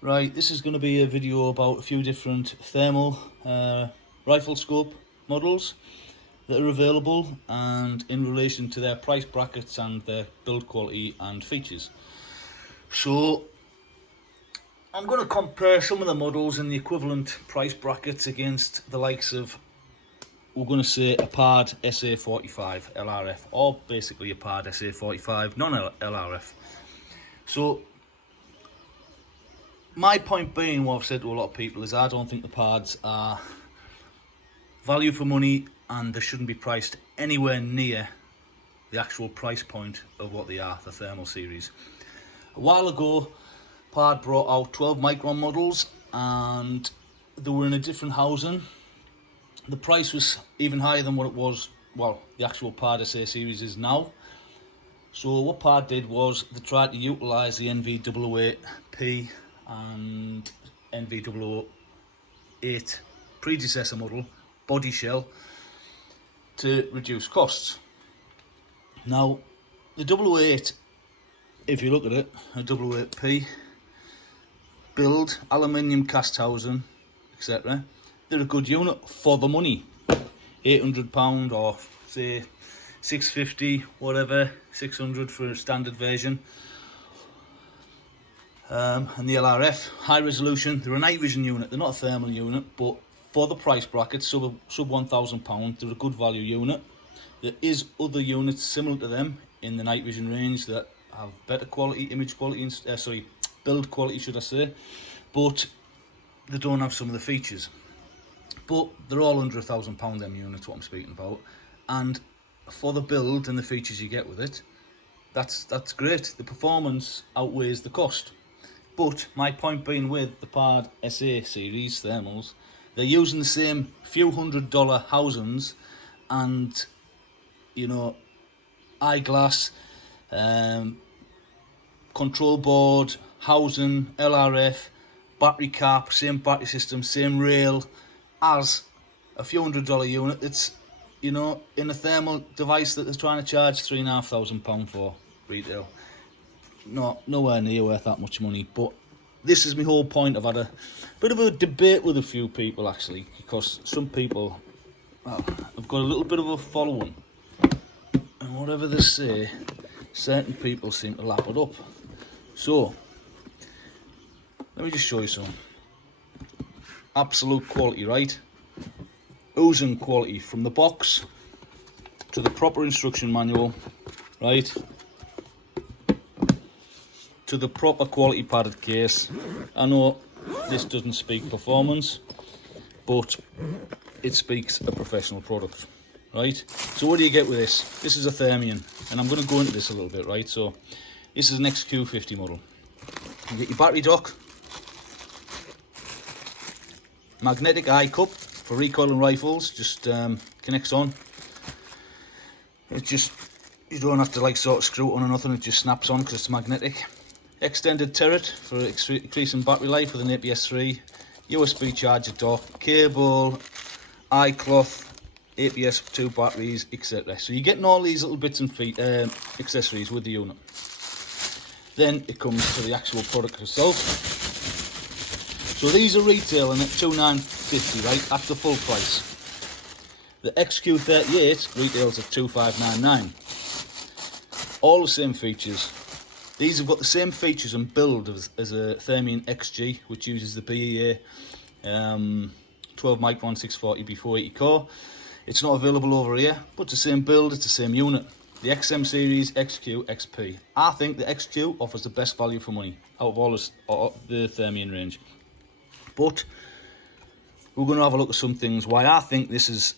Right, this is going to be a video about a few different thermal rifle scope models that are available and in relation to their price brackets and their build quality and features. So I'm going to compare some of the models in the equivalent price brackets against the likes of, we're going to say, a PARD SA45 LRF, or basically a PARD SA45 non-LRF. So my point being, what I've said to a lot of people, is I don't think the PARDs are value for money and they shouldn't be priced anywhere near the actual price point of what they are, the thermal series. A while ago, PARD brought out 12 micron models and they were in a different housing. The price was even higher than what it was, well, the actual PARD SA series is now. So what PARD did was they tried to utilise the NV008P and NV008 predecessor model body shell to reduce costs. Now the 008, if you look at it, a 008P build, aluminium cast housing, etc., they're a good unit for the money. £800 or say 650, whatever, 600 for a standard version. And the LRF, high resolution, they're a night vision unit, they're not a thermal unit, but for the price bracket, sub £1,000, they're a good value unit. There is other units similar to them in the night vision range that have better quality, image quality, build quality should I say, but they don't have some of the features. But they're all under £1,000, them units, what I'm speaking about, and for the build and the features you get with it, that's great. The performance outweighs the cost. But my point being, with the PARD SA series thermals, they're using the same few $100 housings and, you know, eyeglass, control board, housing, LRF, battery cap, same battery system, same rail as a few $100 unit that's, you know, in a thermal device that they're trying to charge £3,500 for retail. Nowhere near worth that much money. But this is my whole point. I've had a bit of a debate with a few people actually, because some people, well, I've got a little bit of a following, and whatever they say, certain people seem to lap it up. So let me just show you some absolute quality, right? Oozing quality from the box to the proper instruction manual, right, to the proper quality padded case. I know this doesn't speak performance, but it speaks a professional product, right? So what do you get with this? This is a Thermion, and I'm going to go into this a little bit, right? So this is an XQ50 model. You get your battery dock, magnetic eye cup for recoiling rifles, just connects on. It just, you don't have to like sort of screw it on or nothing, it just snaps on because it's magnetic. Extended turret for increasing battery life with an APS-3, USB charger dock, cable, eye cloth, APS-2 batteries, etc. So you're getting all these little bits and accessories with the unit. Then it comes to the actual product itself. So these are retailing at $2,950, right, at the full price. The XQ38 retails at $2,599. All the same features. These have got the same features and build as a Thermion XG, which uses the BEA 12 micron 640 B480 core. It's not available over here, but it's the same build, it's the same unit. The XM series, XQ, XP. I think the XQ offers the best value for money out of all the Thermion range. But we're going to have a look at some things why I think this is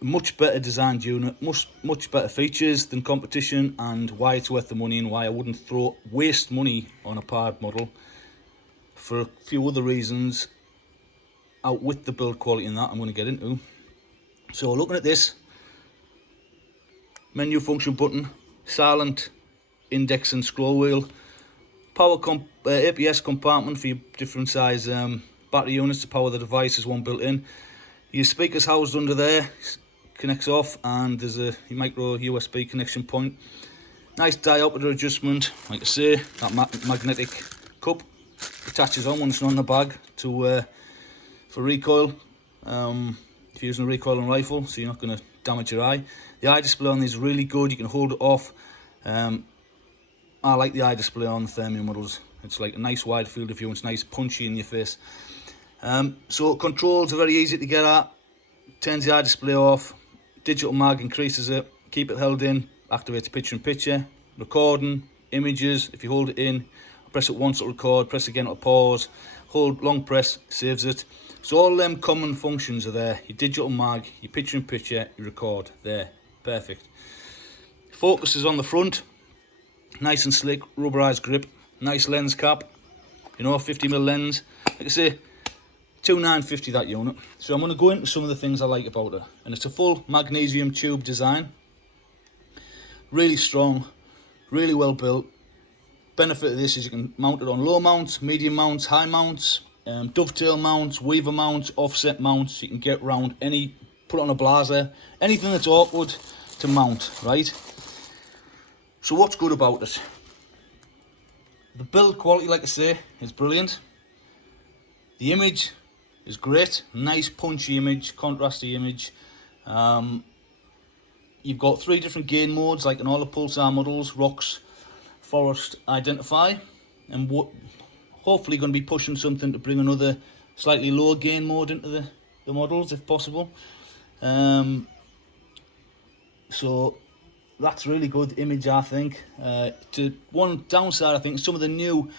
a much better designed unit, much better features than competition, and why it's worth the money, and why I wouldn't waste money on a PARD model for a few other reasons out with the build quality and that I'm going to get into. So looking at this, menu function button, silent index and scroll wheel, power APS compartment for your different size battery units to power the device, is one built in. Your speakers housed under there, connects off, and there's a micro USB connection point. Nice diopter adjustment, like I say, that magnetic cup attaches on once you're on the bag to for recoil. If you're using a recoiling rifle, so you're not going to damage your eye. The eye display on these is really good. You can hold it off. I like the eye display on the Thermion models. It's like a nice wide field of view. It's nice punchy in your face. So controls are very easy to get at. Turns the eye display off. Digital mag increases it. Keep it held in. Activates picture in picture. Recording images. If you hold it in, press it once, it'll record. Press again, it'll pause. Hold long press, saves it. So all them common functions are there. Your digital mag, your picture in picture, your record. There, perfect. Focus is on the front. Nice and slick, rubberized grip. Nice lens cap. You know, 50mm lens. Like I say, $2,950 that unit. So I'm going to go into some of the things I like about it. And it's a full magnesium tube design. Really strong, really well built. Benefit of this is you can mount it on low mounts, medium mounts, high mounts, dovetail mounts, weaver mounts, offset mounts. You can get round any, put it on a blazer, anything that's awkward to mount, right? So what's good about it? The build quality, like I say, is brilliant. The image is great, nice punchy image, contrasty image. You've got 3 different gain modes, like in all the Pulsar models: rocks, forest, identify, and hopefully going to be pushing something to bring another slightly lower gain mode into the models if possible. So that's really good image, I think. To one downside, I think some of the new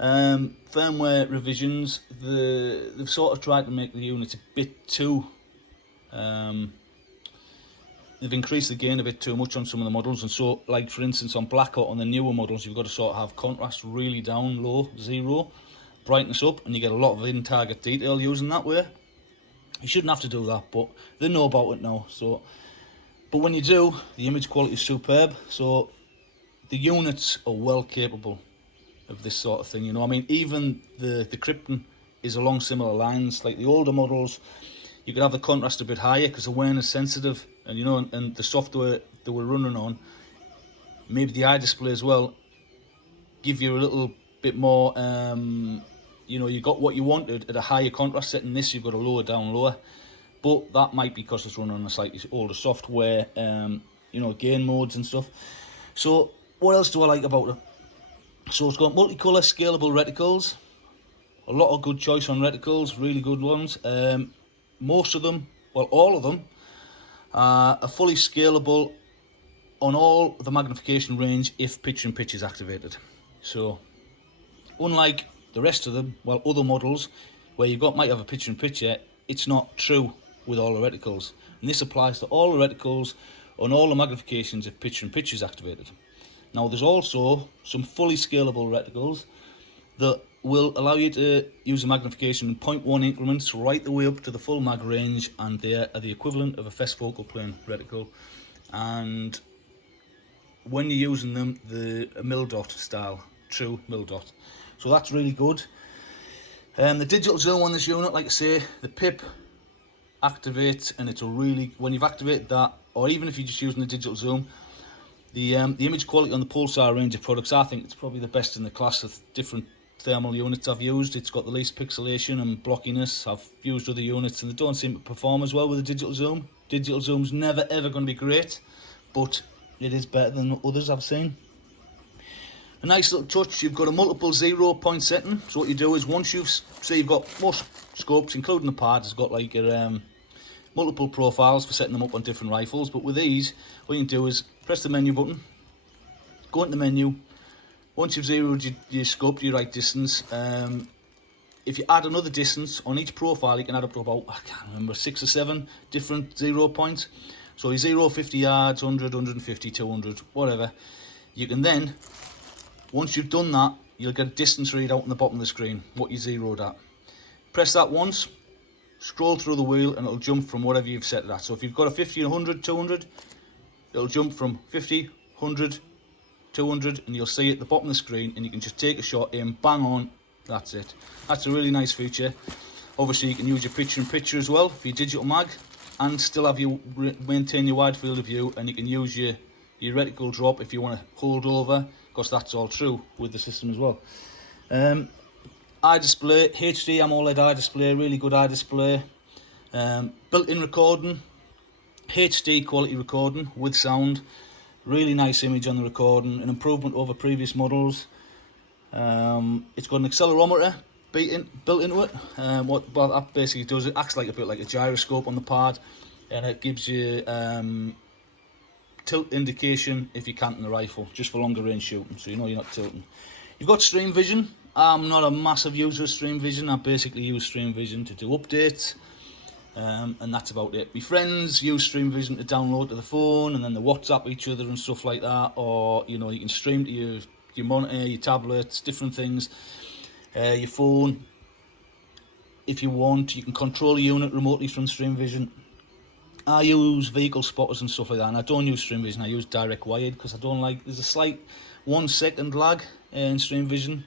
firmware revisions, they've sort of tried to make the units a bit too they've increased the gain a bit too much on some of the models, and so, like for instance on Blackout, on the newer models, you've got to sort of have contrast really down low, 0, brightness up, and you get a lot of in-target detail using that way. You shouldn't have to do that, but they know about it now. So, but when you do, the image quality is superb. So the units are well capable of this sort of thing. You know, I mean, even the crypting is along similar lines. Like the older models, you could have the contrast a bit higher because awareness sensitive, and you know, and the software they were running on, maybe the eye display as well, give you a little bit more. You know, you got what you wanted at a higher contrast setting. This you've got to lower down lower, but that might be because it's running on a slightly older software. You know, gain modes and stuff. So what else do I like about it? So it's got multicolour scalable reticles. A lot of good choice on reticles, really good ones. Most of them, well, all of them, are fully scalable on all the magnification range if picture in picture is activated. So unlike the rest of them, well, other models where you've got might have a picture in picture, it's not true with all the reticles, and this applies to all the reticles on all the magnifications if picture in picture is activated. Now there's also some fully scalable reticles that will allow you to use the magnification in 0.1 increments right the way up to the full mag range, and they are the equivalent of a fast focal plane reticle, and when you're using them, the mil dot style, true mil dot. So that's really good. The digital zoom on this unit, like I say, the pip activates, and it's a really, when you've activated that, or even if you're just using the digital zoom, the image quality on the Pulsar range of products, I think it's probably the best in the class of different thermal units I've used. It's got the least pixelation and blockiness. I've used other units and they don't seem to perform as well with the digital zoom. Digital zoom's never ever going to be great, but it is better than others I've seen. A nice little touch, you've got a multiple 0 point setting. So what you do is, once you've, say you've got most scopes, including the pad, has got like your multiple profiles for setting them up on different rifles, but with these, what you can do is press the menu button, go into the menu. Once you've zeroed your scope to your right distance, if you add another distance on each profile, you can add up to about, I can't remember, 6 or 7 different 0 points. So you 0, 50 yards, 100, 150, 200, whatever. You can then, once you've done that, you'll get a distance readout on the bottom of the screen, what you zeroed at. Press that once, scroll through the wheel, and it'll jump from whatever you've set it at. So if you've got a 50, 100, 200, it'll jump from 50, 100, 200, and you'll see it at the bottom of the screen, and you can just take a shot, aim bang on, that's it. That's a really nice feature. Obviously you can use your picture in picture as well for your digital mag, and still have you maintain your wide field of view, and you can use your reticle drop if you want to hold over, because that's all true with the system as well. eye display, HD AMOLED eye display, really good eye display. Built-in recording, HD quality recording with sound. Really nice image on the recording, an improvement over previous models. It's got an accelerometer built into it. What that basically does, it acts like a bit like a gyroscope on the pad, and it gives you tilt indication if you can't in the rifle, just for longer range shooting, so you know you're not tilting. You've got stream vision. I'm not a massive user of stream vision. I basically use stream vision to do updates, and that's about it. My friends use stream vision to download to the phone, and then they WhatsApp each other and stuff like that, or you know, you can stream to your monitor, your tablets, different things, your phone. If you want, you can control a unit remotely from stream vision. I use vehicle spotters and stuff like that, and I don't use stream vision. I use direct wired because I don't like, there's a slight 1 second lag in stream vision,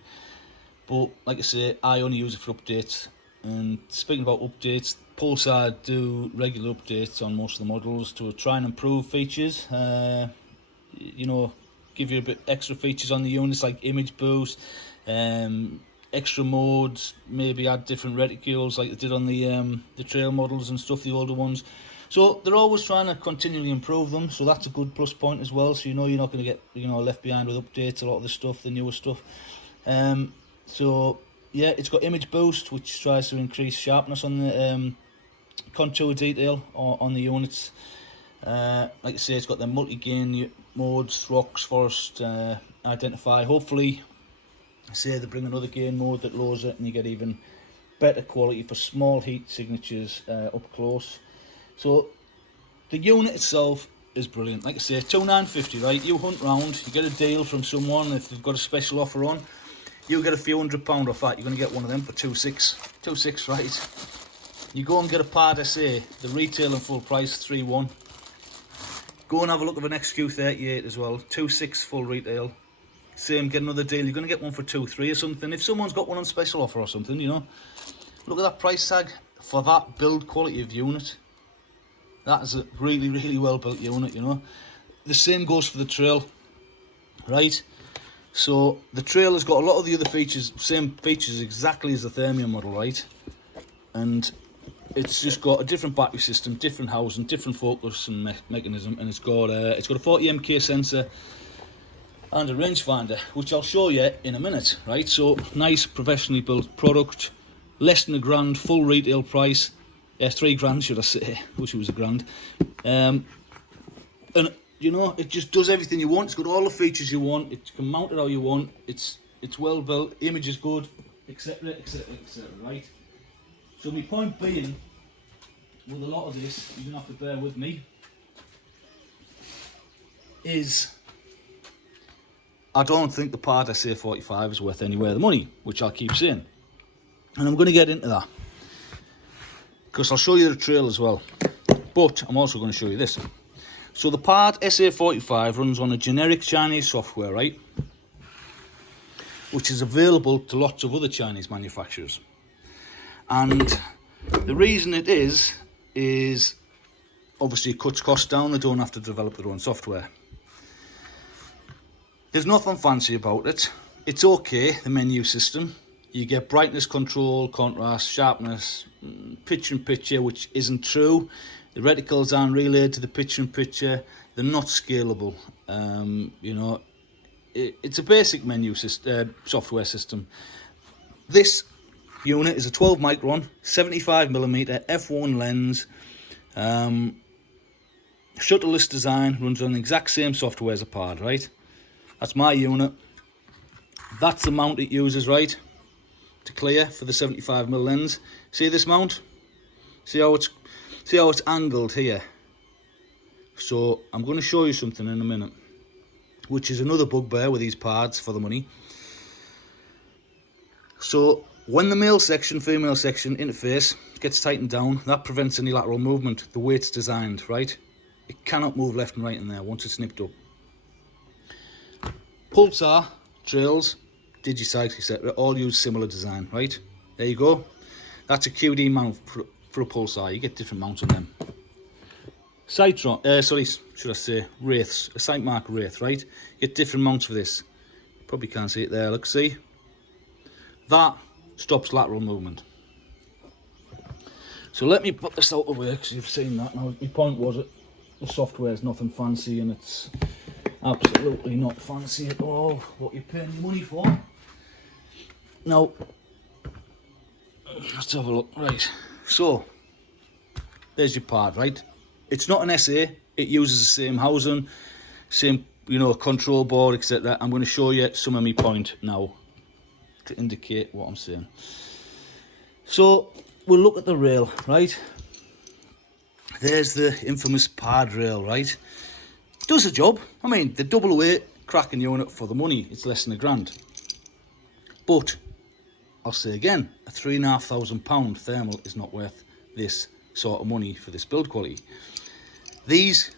but like I say, I only use it for updates. And speaking about updates, Pulsar do regular updates on most of the models to try and improve features, you know, give you a bit extra features on the units like image boost, extra modes, maybe add different reticles like they did on the trail models and stuff, the older ones. So they're always trying to continually improve them, so that's a good plus point as well. So you know you're not going to get, you know, left behind with updates, a lot of the stuff, the newer stuff. So yeah, it's got image boost, which tries to increase sharpness on the contour detail on the units. Like I say, it's got the multi-gain modes, rocks, forest, identify. Hopefully, say they bring another gain mode that lowers it and you get even better quality for small heat signatures up close. So the unit itself is brilliant. Like I say, $2,950, right? You hunt round, you get a deal from someone. If they've got a special offer on, you'll get a few £100 off that. You're going to get one of them for $2,600, right? You go and get a Pad SA, the retail and full price $3,100. Go and have a look at an XQ38 as well, $2,600 full retail. Same, get another deal. You're going to get one for $2,300 or something. If someone's got one on special offer or something, you know, look at that price tag for that build quality of unit. That is a really, really well built unit, you know. The same goes for the trail, right? So the trail has got a lot of the other features, same features exactly as the Thermion model, right? And it's just got a different battery system, different housing, different focus and mechanism, and it's got a 40 MK sensor and a rangefinder, which I'll show you in a minute, right? So nice, professionally built product, less than £1,000, full retail price. £3,000 should I say, wish it was £1,000. And you know, it just does everything you want. It's got all the features you want. It can mount it how you want. It's well built, image is good, etc, etc, etc, right? So my point being, with a lot of this, you're gonna have to bear with me, is I don't think the Pad SA45 is worth anywhere the money, which I'll keep saying. And I'm going to get into that, because I'll show you the trail as well. But I'm also going to show you this. So the Pad SA45 runs on a generic Chinese software, right? Which is available to lots of other Chinese manufacturers. And the reason it is obviously it cuts costs down. They don't have to develop their own software. There's nothing fancy about it. It's okay, the menu system. You get brightness control, contrast, sharpness, picture-in-picture, which isn't true. The reticles aren't relayed to the picture-in-picture. They're not scalable. You know, it's a basic menu system, software system. This unit is a 12 micron, 75mm f1 lens. Shutterless design, runs on the exact same software as a Pad, right? That's my unit. That's the mount it uses, right? To clear for the 75mm lens. See this mount? See how it's angled here? So I'm going to show you something in a minute, which is another bugbear with these Pads for the money. So when the male section, female section interface gets tightened down, that prevents any lateral movement. The way it's designed, right? It cannot move left and right in there once it's nipped up. Pulsar, trails, Digisights, etc. all use similar design, right? There you go. That's a QD mount for a Pulsar. You get different mounts on them. Wraiths, a Sightmark Wraith, right? You get different mounts for this. Probably can't see it there, look, see? That stops lateral movement. So let me put this out of work because you've seen that. Now my point was that the software is nothing fancy, and it's absolutely not fancy at all what you're paying your money for. Now let's have a look. Right, so there's your pad, right? It's not an SA, it uses the same housing, same, you know, control board, etc. I'm going to show you some of my point now to indicate what I'm saying. So we'll look at the rail, right? There's the infamous pad rail, right? Does the job. I mean, the double weight cracking unit for the money, it's less than £1,000. But I'll say again, a £3,500 thermal is not worth this sort of money for this build quality. These,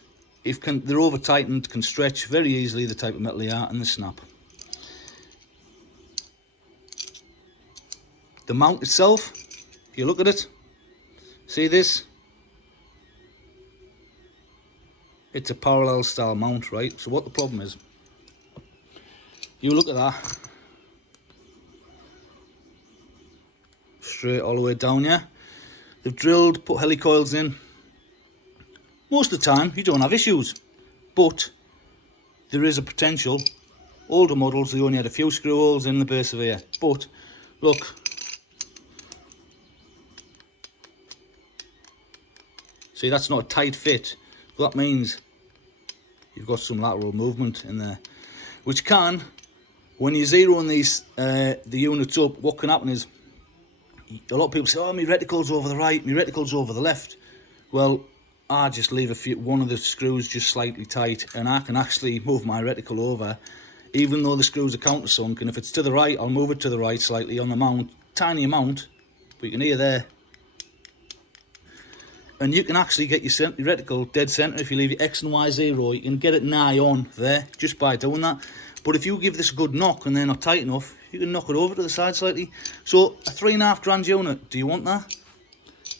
if they're over tightened, can stretch very easily, the type of metal they are, and they snap. The mount itself, if you look at it, see this? It's a parallel style mount, right? So what the problem is, you look at that, straight all the way down here. They've drilled, put helicoils in. Most of the time, you don't have issues, but there is a potential. Older models, they only had a few screw holes in the base of here. But look, see, that's not a tight fit. That means you've got some lateral movement in there, which can, when you're zeroing these the units up, what can happen is, a lot of people say, oh, my reticle's over the right, my reticle's over the left. Well, I just leave one of the screws just slightly tight, and I can actually move my reticle over, even though the screws are countersunk. And if it's to the right, I'll move it to the right slightly on the mount, tiny amount, but you can hear there. And you can actually get your reticle dead centre. If you leave your X and Y 0, you can get it nigh on there just by doing that. But if you give this a good knock and they're not tight enough, you can knock it over to the side slightly. So a £3,500 unit, do you want that?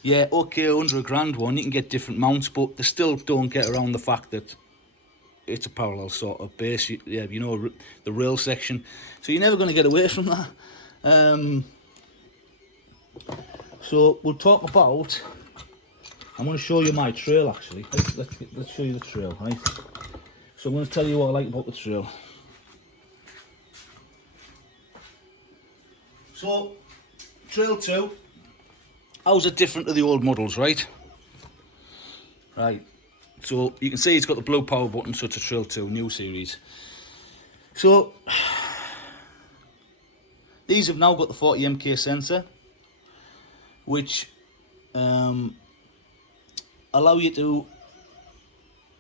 Yeah, okay, under £1,000 one, you can get different mounts, but they still don't get around the fact that it's a parallel sort of base, yeah, you know, the rail section. So you're never going to get away from that. So we'll talk about, I'm going to show you my trail actually. Let's show you the trail, right? So I'm going to tell you what I like about the trail. So, Trail 2, how's it different to the old models, right? Right, so you can see it's got the blue power button, so it's a Trail 2 new series. So, these have now got the 40 MK sensor, which allow you to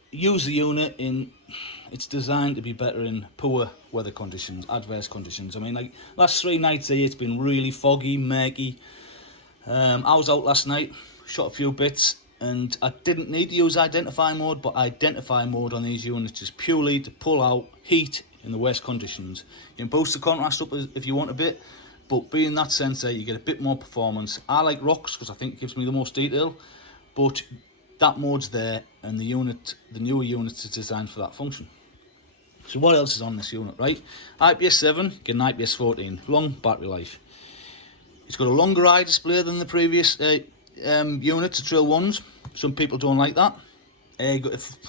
use the unit in, it's designed to be better in poor weather conditions, adverse conditions. I mean, like last 3 nights here, it's been really foggy, murky. I was out last night, shot a few bits, and I didn't need to use identify mode, but identify mode on these units is purely to pull out heat in the worst conditions. You can boost the contrast up if you want a bit, but being that sensor, you get a bit more performance. I like rocks because I think it gives me the most detail, but that mode's there, and the newer unit is designed for that function. So what else is on this unit, right? IPS 7, get an IPS 14, long battery life. It's got a longer eye display than the previous units, the Trail 1s. Some people don't like that. I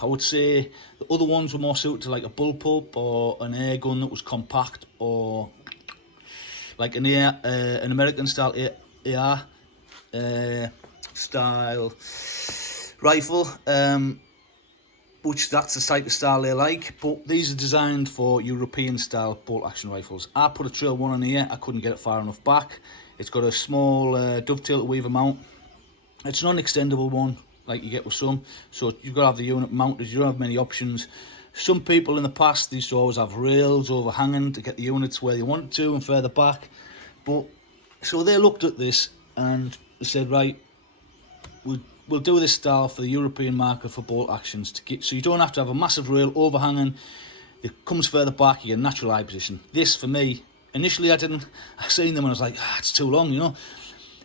would say the other ones were more suited to like a bullpup or an air gun that was compact, or like an American style AR style rifle, which that's the type of style they like, but these are designed for European style bolt action rifles. I put a Trail 1 on here, I couldn't get it far enough back. It's got a small dovetail to weaver mount. It's not an extendable one like you get with some, so you've got to have the unit mounted. You don't have many options. Some people in the past, they used to always have rails overhanging to get the units where they wanted to and further back. But so they looked at this and said, right, we'll do this style for the European market for bolt actions to get, so you don't have to have a massive rail overhanging. It comes further back, you get a natural eye position. This for me, initially I seen them and I was like, it's too long, you know.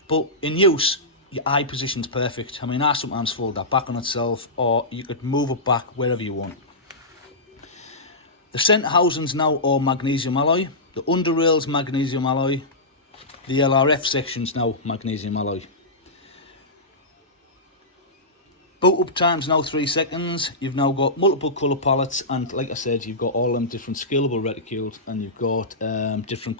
But in use, your eye position's perfect. I mean, I sometimes fold that back on itself, or you could move it back wherever you want. The centre housings now are magnesium alloy. The under rail's magnesium alloy. The LRF section's now magnesium alloy. Boot up time's now 3 seconds. You've now got multiple colour palettes, and like I said, you've got all them different scalable reticules, and you've got different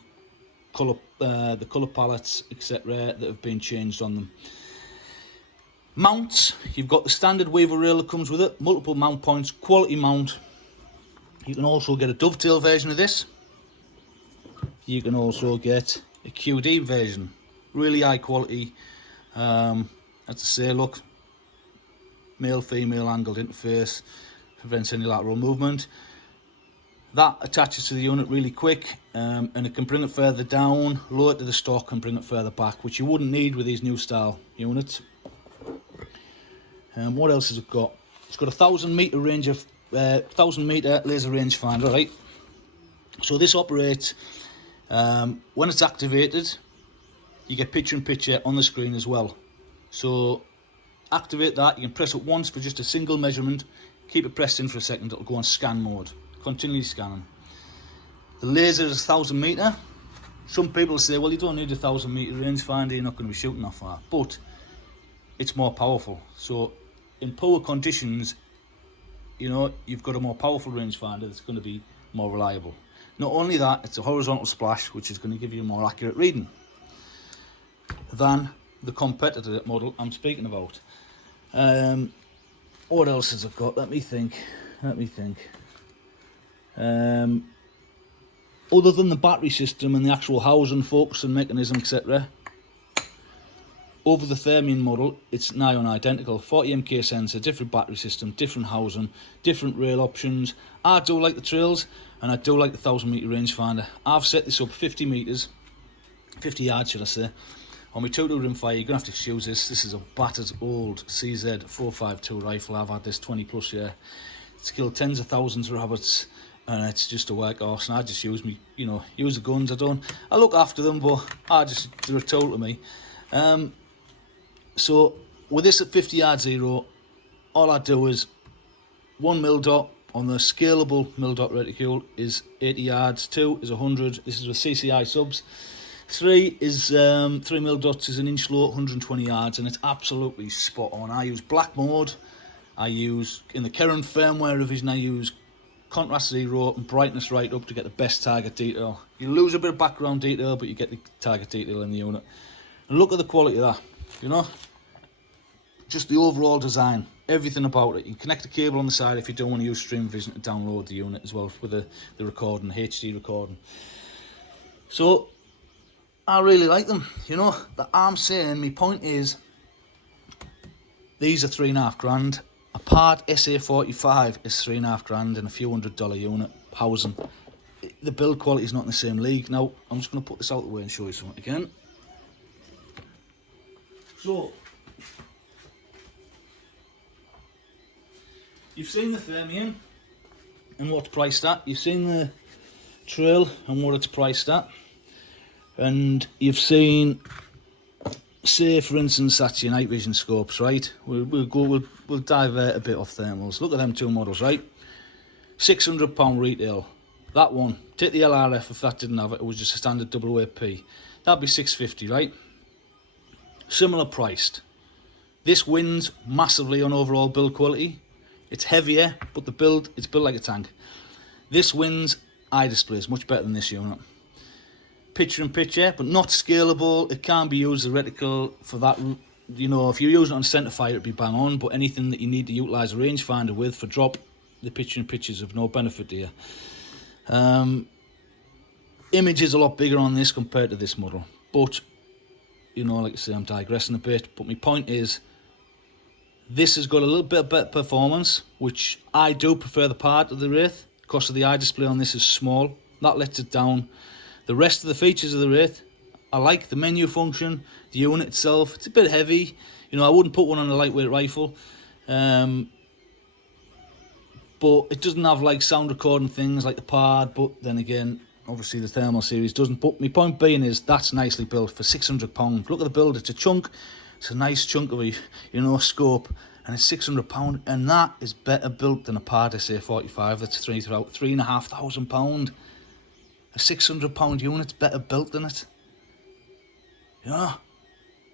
colour, the colour palettes, etc. that have been changed on them. Mounts, you've got the standard Weaver rail that comes with it, multiple mount points, quality mount. You can also get a dovetail version of this. You can also get a QD version, really high quality. As I say, look, male-female angled interface, prevents any lateral movement. That attaches to the unit really quick, and it can bring it further down, lower it to the stock and bring it further back, which you wouldn't need with these new style units. What else has it got? It's got a 1,000 meter range of 1,000 meter laser rangefinder, right? So this operates when it's activated. You get picture-in-picture on the screen as well. So activate that. You can press it once for just a single measurement. Keep it pressed in for a second. It'll go on scan mode, continually scanning. The laser is 1,000 meter. Some people say, well, you don't need a 1,000 meter rangefinder. You're not going to be shooting that far, but it's more powerful. So in poor conditions, you know, you've got a more powerful rangefinder that's going to be more reliable. Not only that, it's a horizontal splash, which is going to give you a more accurate reading than the competitor model I'm speaking about. What else has it got? Let me think. Other than the battery system and the actual housing, focus and mechanism, etc., over the Thermion model, it's nigh on identical. 40 MK sensor, different battery system, different housing, different rail options. I do like the trails, and I do like the 1,000 meter rangefinder. I've set this up 50 meters, 50 yards should I say. On my 2-2 rimfire, you're going to have to excuse this. This is a battered old CZ452 rifle. I've had this 20 plus year. It's killed tens of thousands of rabbits, and it's just a workhorse. And I just use me, you know, use the guns. I look after them, but they're a tool to me. So with this at 50 yard zero, all I do is 1 mil dot on the scalable mil dot reticule is 80 yards, 2 is 100. This is with CCI subs. 3 is 3 mil dots is an inch low, 120 yards, and it's absolutely spot on. I use black mode. I use, in the current firmware revision, I use contrast 0 and brightness right up to get the best target detail. You lose a bit of background detail, but you get the target detail in the unit. And look at the quality of that, you know? Just the overall design, everything about it. You can connect a cable on the side if you don't want to use Stream Vision to download the unit as well with the recording, HD recording. So I really like them, you know. That I'm saying, my point is, these are $3.5 grand. A part SA45 is $3.5 grand and a few $100 unit housing. The build quality is not in the same league. Now I'm just going to put this out the way and show you something again. So you've seen the Thermion and what it's priced at. You've seen the trail and what it's priced at. And you've seen, say for instance, that's your night vision scopes, right? We'll divert a bit off thermals. Look at them two models, right? £600 retail. That one, take the LRF if that didn't have it, it was just a standard WAP. That'd be $650, right? Similar priced. This wins massively on overall build quality. It's heavier, but it's built like a tank. This wins eye displays, much better than this unit. Picture-in-picture, but not scalable. It can't be used as a reticle for that. You know, if you're using it on centre fire, it'd be bang on, but anything that you need to utilise a rangefinder with for drop, the picture-in-picture is of no benefit to you. Image is a lot bigger on this compared to this model, but, you know, like I say, I'm digressing a bit, but my point is, this has got a little bit of better performance, which I do prefer the part of the Wraith, because of the eye display on this is small. That lets it down. The rest of the features of the Wraith, I like the menu function, the unit itself. It's a bit heavy. You know, I wouldn't put one on a lightweight rifle. But it doesn't have like sound recording things like the Pard, but then again, obviously the Thermal series doesn't. But my point being is, that's nicely built for £600. Look at the build, it's a chunk. It's a nice chunk of a, you know, scope, and it's £600, and that is better built than a Pard SA45 that's £3,500. A £600 unit's better built than it. You know,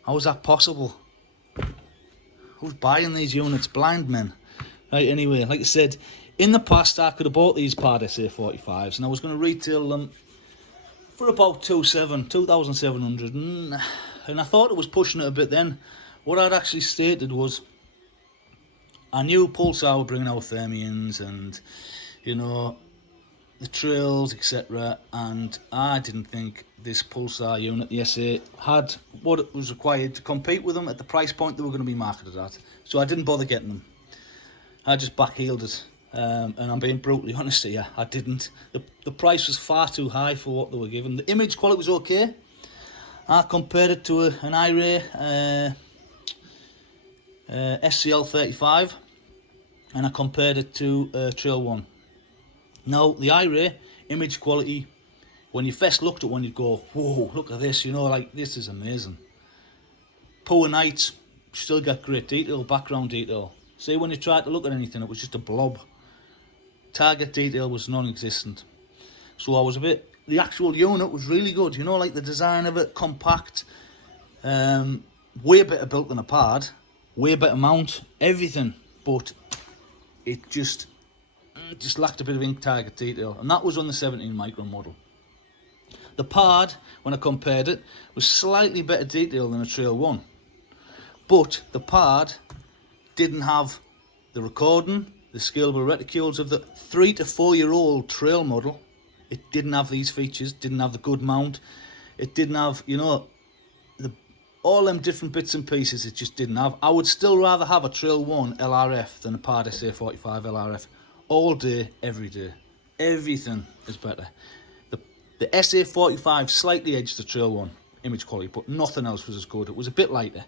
how is that possible? Who's buying these units? Blind men. Right, anyway, like I said, in the past I could have bought these Pard SA45s and I was going to retail them for about 2,700, and I thought it was pushing it a bit then. What I'd actually stated was I knew Pulsar were bringing out Thermions and, you know, the trails, etc. And I didn't think this Pulsar unit, the SA, had what it was required to compete with them at the price point they were going to be marketed at. So I didn't bother getting them. I just backheeled it. And I'm being brutally honest here, I didn't. The price was far too high for what they were given. The image quality was okay. I compared it to an iRay SCL45, and I compared it to Trail 1. Now, the iRay image quality, when you first looked at one, you'd go, whoa, look at this, you know, like, this is amazing. Poor nights, still got great detail, background detail. See, when you tried to look at anything, it was just a blob. Target detail was non-existent. So I was a bit, the actual unit was really good, you know, like the design of it, compact, way better built than a Pard, way better mount, everything, but it just lacked a bit of ink target detail, and that was on the 17 micron model. The Pard, when I compared it, was slightly better detail than a Trail 1, but the Pard didn't have the recording, the scalable reticules of the 3 to 4 year old Trail model. It didn't have these features, didn't have the good mount, it didn't have, you know, all them different bits and pieces it just didn't have. I would still rather have a Trail 1 LRF than a Pard SA45 LRF. All day, every day. Everything is better. The SA45 slightly edged the Trail 1 image quality, but nothing else was as good. It was a bit lighter.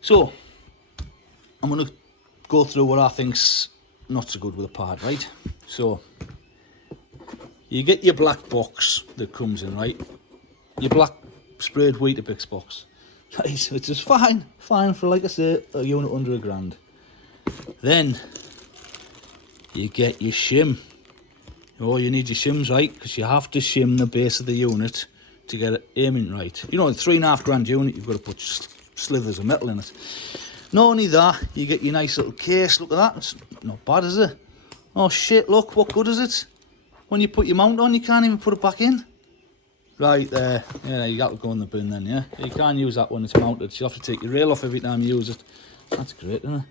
So, I'm going to go through what I think's not so good with a Pard, right? So, you get your black box that comes in, right? Your black sprayed Weetabix box. Right, which is fine for, like I say, a unit under £1,000. Then, you get your shim. Oh, you need your shims right, because you have to shim the base of the unit to get it aiming right. You know, a £3,500 unit, you've got to put slivers of metal in it. Not only that, you get your nice little case. Look at that, it's not bad, is it? Oh shit, look, what good is it? When you put your mount on, you can't even put it back in. Right there, yeah, you got to go in the bin then, yeah? You can't use that when it's mounted, so you have to take your rail off every time you use it. That's great, isn't it?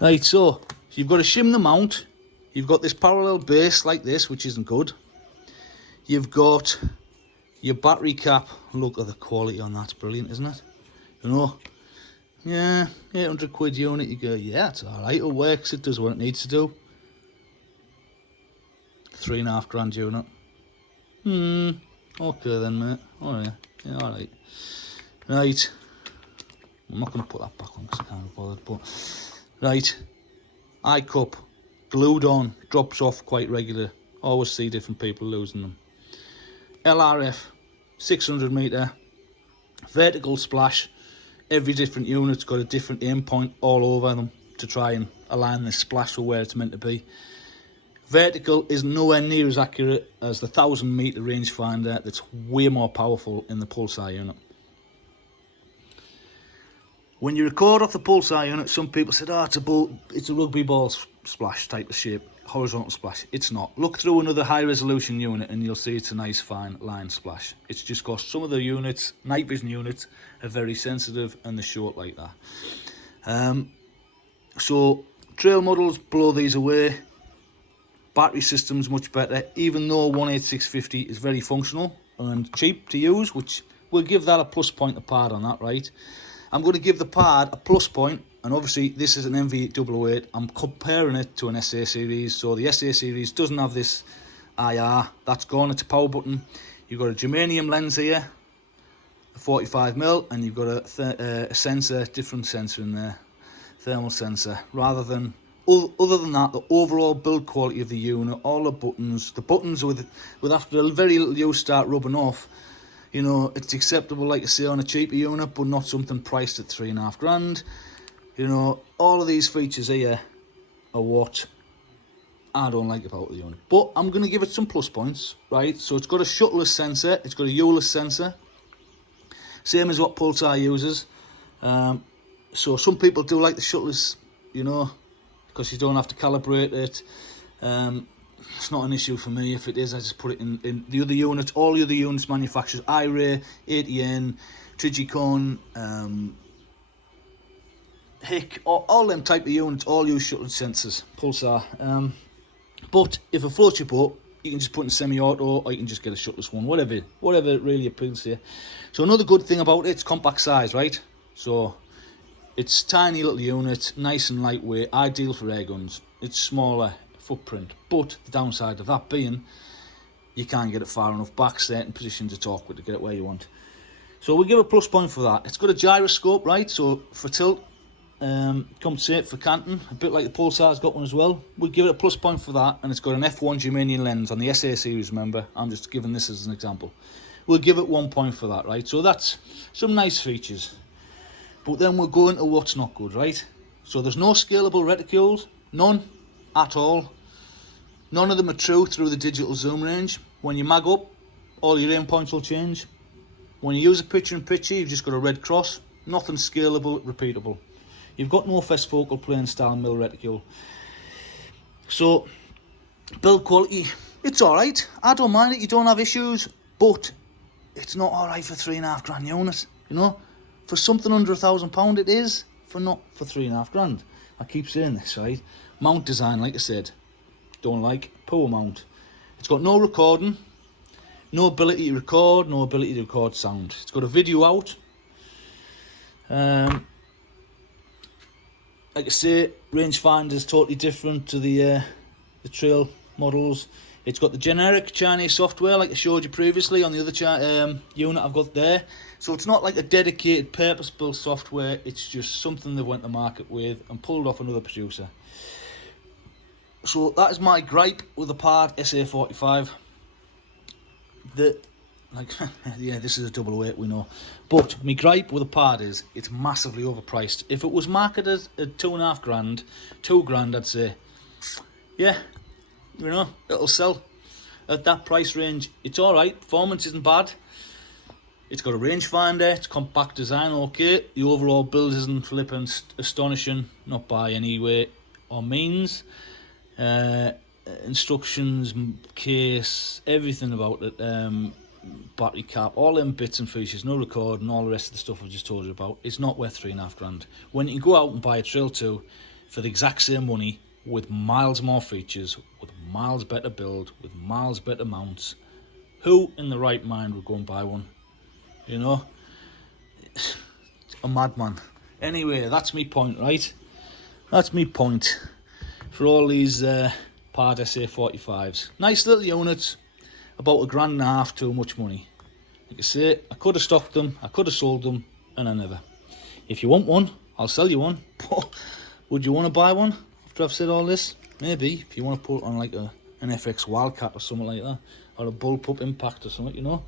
Right, so you've got to shim the mount. You've got this parallel base like this, which isn't good. You've got your battery cap. Look at the quality on that, it's brilliant, isn't it? You know, yeah, 800 quid unit, you go, yeah, it's alright, it works, it does what it needs to do. £3,500 unit. Okay then, mate. Oh yeah, alright. Right, I'm not going to put that back on because I can't be bothered, but... Right, I-cup, glued on, drops off quite regular. Always see different people losing them. LRF, 600 metre, vertical splash. Every different unit's got a different aim point all over them to try and align the splash with where it's meant to be. Vertical is nowhere near as accurate as the 1,000 metre rangefinder that's way more powerful in the Pulsar unit. When you record off the Pulsar unit, some people said, oh, it's a rugby ball splash type of shape, horizontal splash. It's not. Look through another high resolution unit and you'll see it's a nice fine line splash. It's just because some of the units, night vision units, are very sensitive and they're short like that. So trail models blow these away. Battery system's much better, even though 18650 is very functional and cheap to use, which we'll give that a plus point apart on that, right? I'm going to give the Pard a plus point, and obviously this is an MV888. I'm comparing it to an SA series, so the SA series doesn't have this IR, that's gone, it's a power button. You've got a germanium lens here, a 45mm, and you've got a sensor, different sensor in there, thermal sensor, rather than... Other than that, the overall build quality of the unit, all the buttons with after a very little use start rubbing off, you know, it's acceptable, like I say, on a cheaper unit, but not something priced at £3,500. You know, all of these features here are what I don't like about the unit. But I'm going to give it some plus points, right? So it's got a shuttless sensor, it's got a U-less sensor, same as what Pulsar uses. So some people do like the shutters, you know, because you don't have to calibrate it. It's not an issue for me. If it is, I just put it in the other units. All the other units manufacturers, iRay, ATN, Trigicon, Hick, all them type of units, all use shuttle sensors, Pulsar. But if it floats your boat, you can just put in semi-auto, or you can just get a shuttlerless one, whatever really appeals to you. So another good thing about it, it's compact size, right? So it's tiny little unit, nice and lightweight, ideal for air guns. It's smaller footprint, but the downside of that being, you can't get it far enough back, certain positions to talk with to get it where you want. So we give a plus point for that. It's got a gyroscope, right? So for tilt, compensate for canting, a bit like the Pulsar's got one as well. We'll give it a plus point for that, and it's got an f1 germanium lens on the SA series, remember? I'm just giving this as an example. We'll give it 1 point for that, right? So that's some nice features. But then we'll go into what's not good, right? So there's no scalable reticules, none at all. None of them are true through the digital zoom range. When you mag up, all your aim points will change. When you use a picture-in-picture, you've just got a red cross. Nothing scalable, repeatable. You've got no fast focal plane style mill reticule. So, build quality, it's alright. I don't mind it, you don't have issues, but it's not alright for £3.5 unit, you know? For something under £1,000 it is, not for £3.5. I keep saying this, right? Mount design, like I said, don't like. Poor mount. It's got no recording, no ability to record, no ability to record sound. It's got a video out. Like I say, Rangefinder is totally different to the trail models. It's got the generic Chinese software like I showed you previously on the other unit I've got there. So it's not like a dedicated purpose-built software, it's just something they went to market with and pulled off another producer. So that is my gripe with the Pard SA45. Yeah, this is a double weight, we know. But my gripe with the Pard is it's massively overpriced. If it was marketed at £2.5, £2 I'd say, yeah, you know, it'll sell at that price range. It's alright, performance isn't bad. It's got a rangefinder, it's compact design, okay. The overall build isn't flipping astonishing, not by any way or means. Instructions, case, everything about it, battery cap, all them bits and features, no recording, all the rest of the stuff I've just told you about. It's not worth £3.5. When you can go out and buy a Trail 2 for the exact same money, with miles more features, with miles better build, with miles better mounts, who in the right mind would go and buy one? You know, a madman. Anyway, that's me point, right? That's me point for all these Pard SA45s. Nice little units, about £1.5 too much money. Like I say, I could have stocked them, I could have sold them, and I never. If you want one, I'll sell you one. Would you want to buy one after I've said all this? Maybe, if you want to put it on like an FX Wildcat or something like that, or a Bullpup Impact or something, you know.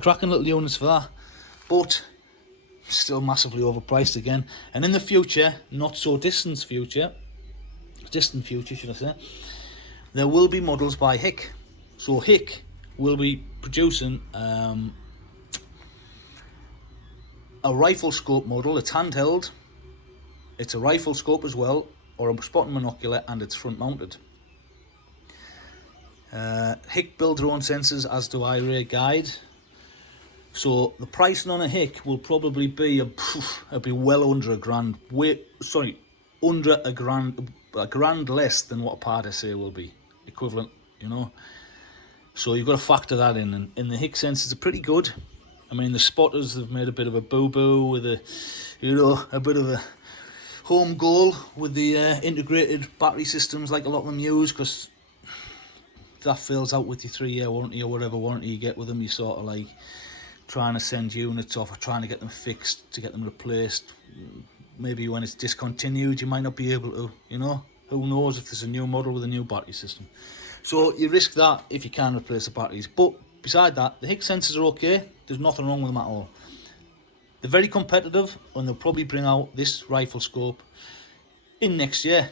Cracking little units for that. But still massively overpriced again. And in the future, not so distant future should I say, there will be models by Hick. So Hick will be producing a rifle scope model. It's handheld, it's a rifle scope as well, or a spotting monocular, and it's front mounted. Hick build their own sensors, as do iRay Guide. So the pricing on a Hick will probably be it'll be well under £1. Under a grand less than what a Pard SA will be equivalent, you know. So you've got to factor that in. And the Hick sensors are pretty good. I mean, the spotters have made a bit of a boo-boo with a bit of a home goal with the integrated battery systems like a lot of them use, because that fails out with your 3-year warranty or whatever warranty you get with them. You sort of like trying to send units off or trying to get them fixed, to get them replaced. Maybe when it's discontinued, you might not be able to, you know. Who knows if there's a new model with a new battery system. So you risk that if you can replace the batteries. But beside that, the Hick sensors are okay. There's nothing wrong with them at all. They're very competitive, and they'll probably bring out this rifle scope in next year.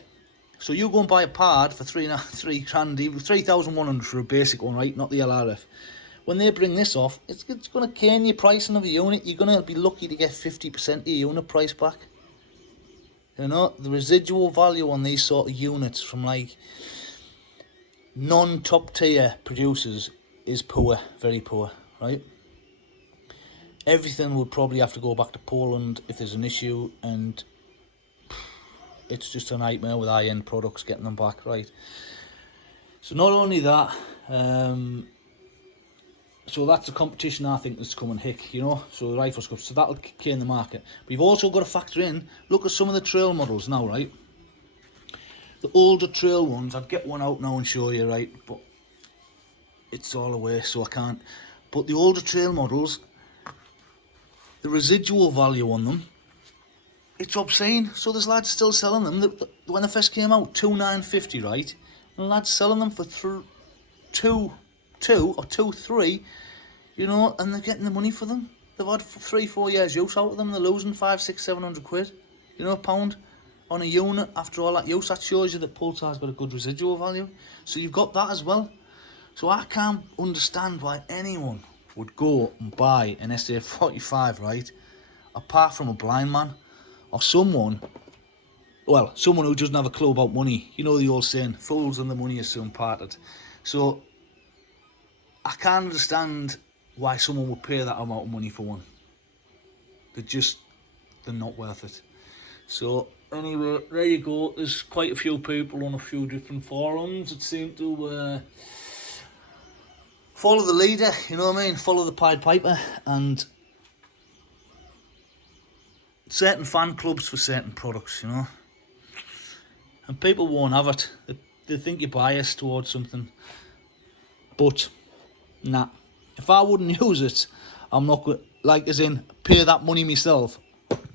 So you go and buy a Pard for £3,100 for a basic one, right? Not the LRF. when they bring this off, it's going to cane your pricing of a unit. You're going to be lucky to get 50% of your unit price back. You know, the residual value on these sort of units from like non-top tier producers is poor, very poor, right? Everything would probably have to go back to Poland if there's an issue, and it's just a nightmare with high-end products getting them back, right? So not only that, so that's a competition I think that's coming hick, you know, so the rifle scopes, so that'll cane the market. But you've also got to factor in, look at some of the trail models now, right? The older trail ones, I'd get one out now and show you, right, but it's all away, so I can't. But the older trail models, the residual value on them, it's obscene. So there's lads still selling them. When they first came out, 2,950, right? And lads selling them for 2 or 2-3, you know, and they're getting the money for them. They've had 3-4 years use out of them. They're losing 500-700 quid, you know, a pound on a unit after all that use. That shows you that Pulsar's got a good residual value. So you've got that as well. So I can't understand why anyone would go and buy an SA45, right? Apart from a blind man or someone, well, someone who doesn't have a clue about money. You know the old saying, fools and the money is soon parted. So I can't understand why someone would pay that amount of money for one. They're not worth it. So anyway, there you go. There's quite a few people on a few different forums that seem to follow the leader, you know what I mean? Follow the Pied Piper, and certain fan clubs for certain products, you know. And people won't have it. They think you're biased towards something. But nah, if I wouldn't use it, I'm not going to, like, as in, pay that money myself.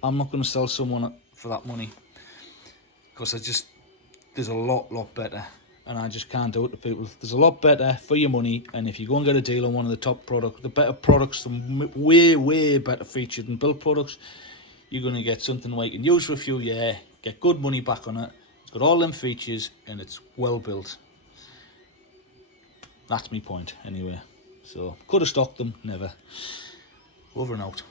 I'm not going to sell someone for that money. Because there's a lot better. And I just can't do it to people. There's a lot better for your money. And if you go and get a deal on one of the top products, the better products, the way better featured and built products, you're going to get something where you can use for a few years, get good money back on it. It's got all them features and it's well built. That's my point anyway. So could have stocked them, never. Over and out.